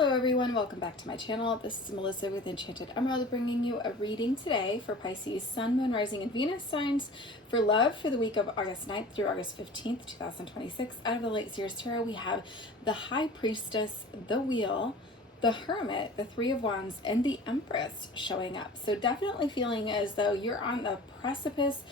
Hello everyone, welcome back to my channel. This is Melissa with Enchanted Emerald bringing you a reading today for Pisces, Sun, Moon, Rising, and Venus signs for love for the week of August 9th through August 15th, 2026. Out of the Late Seers Tarot, we have the High Priestess, the Wheel, the Hermit, the Three of Wands, and the Empress showing up. So definitely feeling as though you're on the precipice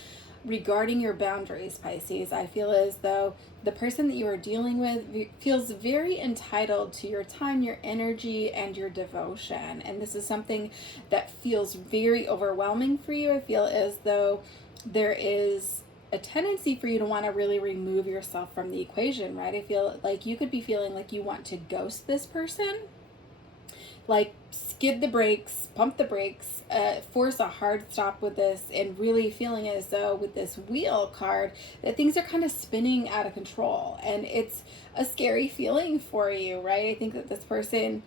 regarding your boundaries, Pisces. I feel as though the person that you are dealing with feels very entitled to your time, your energy, and your devotion. And this is something that feels very overwhelming for you. I feel as though there is a tendency for you to want to really remove yourself from the equation, right? I feel like you could be feeling like you want to ghost this person, like skid the brakes, pump the brakes, force a hard stop with this, and really feeling as though with this Wheel card that things are kind of spinning out of control. And it's a scary feeling for you, right? I think that this person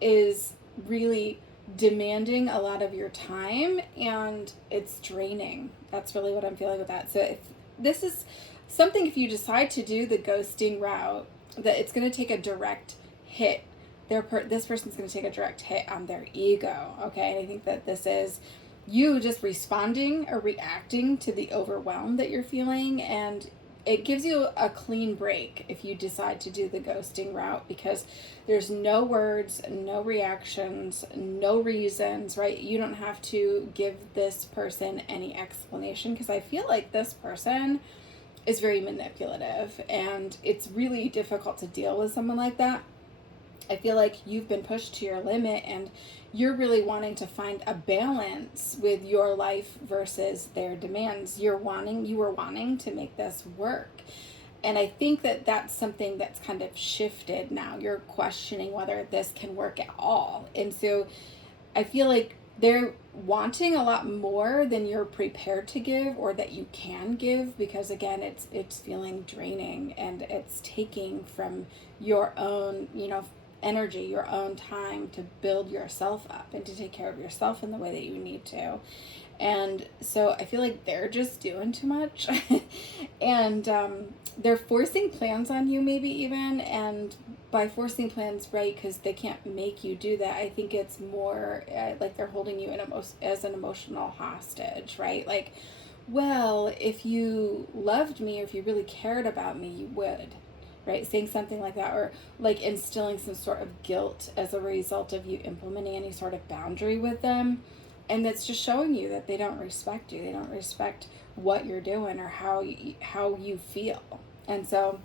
is really demanding a lot of your time and it's draining. That's really what I'm feeling with that. So if this is something, if you decide to do the ghosting route, that it's going to take a direct hit. This person's going to take a direct hit on their ego, okay? And I think that this is you just responding or reacting to the overwhelm that you're feeling, and it gives you a clean break if you decide to do the ghosting route, because there's no words, no reactions, no reasons, right? You don't have to give this person any explanation, because I feel like this person is very manipulative, and it's really difficult to deal with someone like that. I feel like you've been pushed to your limit and you're really wanting to find a balance with your life versus their demands. You were wanting to make this work. And I think that that's something that's kind of shifted now. You're questioning whether this can work at all. And so I feel like they're wanting a lot more than you're prepared to give or that you can give, because again, it's feeling draining and it's taking from your own, energy, your own time to build yourself up and to take care of yourself in the way that you need to. And so I feel like they're just doing too much and they're forcing plans on you, maybe even. And by forcing plans, right, because they can't make you do that, I think it's more like they're holding you as an emotional hostage, right? Like, well, if you loved me or if you really cared about me, you would. Right, saying something like that, or like instilling some sort of guilt as a result of you implementing any sort of boundary with them. And that's just showing you that they don't respect you. They don't respect what you're doing or how you feel. And so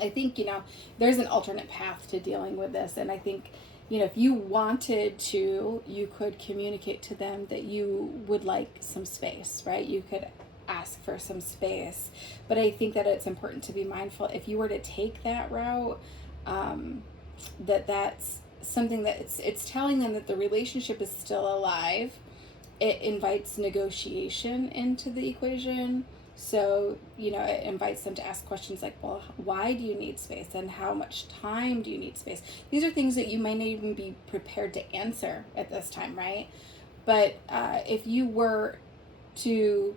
I think, there's an alternate path to dealing with this. And I think, if you wanted to, you could communicate to them that you would like some space, right? You could ask for some space. But I think that it's important to be mindful if you were to take that route, that's something that it's telling them that the relationship is still alive. It invites negotiation into the equation. So, it invites them to ask questions like, well, why do you need space? And how much time do you need space? These are things that you might not even be prepared to answer at this time, right? But if you were to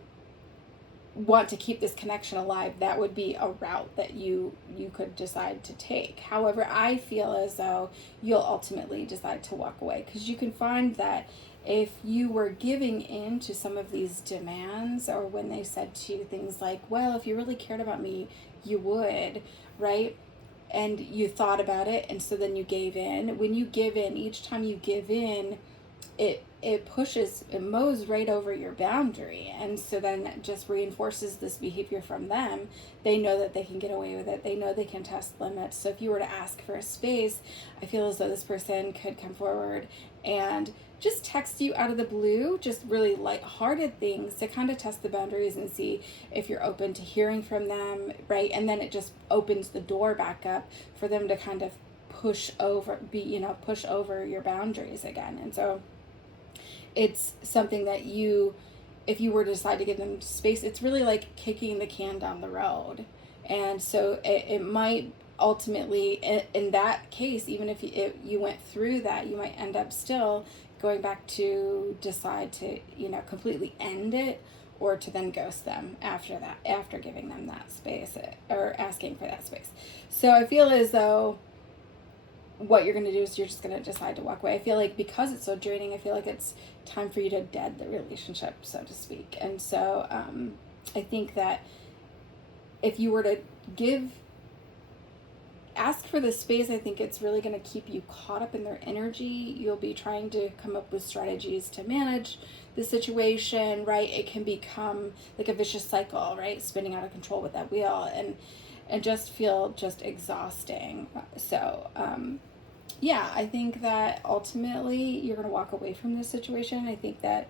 want to keep this connection alive, that would be a route that you could decide to take. However, I feel as though you'll ultimately decide to walk away, because you can find that if you were giving in to some of these demands, or when they said to you things like, well, if you really cared about me, you would, right? And you thought about it, and so then you gave in. When you give in, each time you give in, it mows right over your boundary. And so then it just reinforces this behavior from them. They know that they can get away with it. They know they can test limits. So if you were to ask for a space, I feel as though this person could come forward and just text you out of the blue, just really lighthearted things to kind of test the boundaries and see if you're open to hearing from them, right? And then it just opens the door back up for them to kind of push over your boundaries again. And so it's something that if you were to decide to give them space, it's really like kicking the can down the road. And so it might ultimately, in that case, even if you went through that, you might end up still going back to decide to, completely end it, or to then ghost them after that, after giving them that space or asking for that space. So I feel as though what you're going to do is you're just going to decide to walk away. I feel like because it's so draining, I feel like it's time for you to dead the relationship, so to speak. And so I think that if you were to ask for the space, I think it's really going to keep you caught up in their energy. You'll be trying to come up with strategies to manage the situation, right? It can become like a vicious cycle, right? Spinning out of control with that wheel and just feel just exhausting. So, yeah, I think that ultimately you're going to walk away from this situation. I think that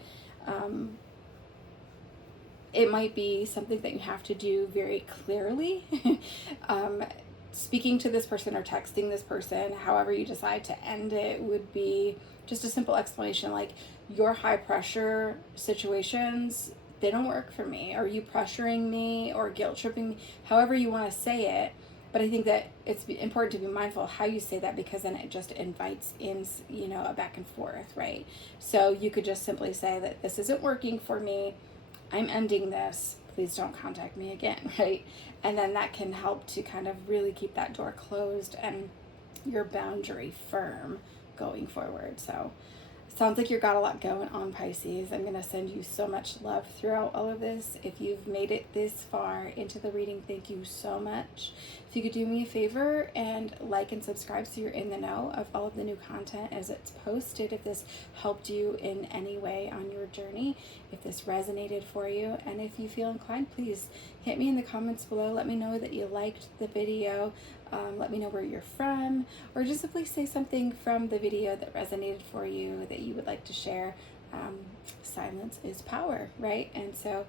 it might be something that you have to do very clearly. Speaking to this person or texting this person, however you decide to end it, would be just a simple explanation like, your high pressure situations, they don't work for me. Are you pressuring me or guilt tripping me? However you want to say it. But I think that it's important to be mindful of how you say that, because then it just invites in, a back and forth, right? So you could just simply say that this isn't working for me. I'm ending this. Please don't contact me again, right? And then that can help to kind of really keep that door closed and your boundary firm going forward. So sounds like you've got a lot going on, Pisces. I'm going to send you so much love throughout all of this. If you've made it this far into the reading, thank you so much. If you could do me a favor and like and subscribe so you're in the know of all of the new content as it's posted, if this helped you in any way on your journey, if this resonated for you, and if you feel inclined, please hit me in the comments below. Let me know that you liked the video. Let me know where you're from, or just simply say something from the video that resonated for you that you would like to share. Silence is power, right? And so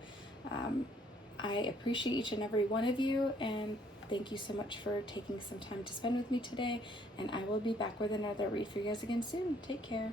I appreciate each and every one of you, and thank you so much for taking some time to spend with me today, and I will be back with another read for you guys again soon. Take care.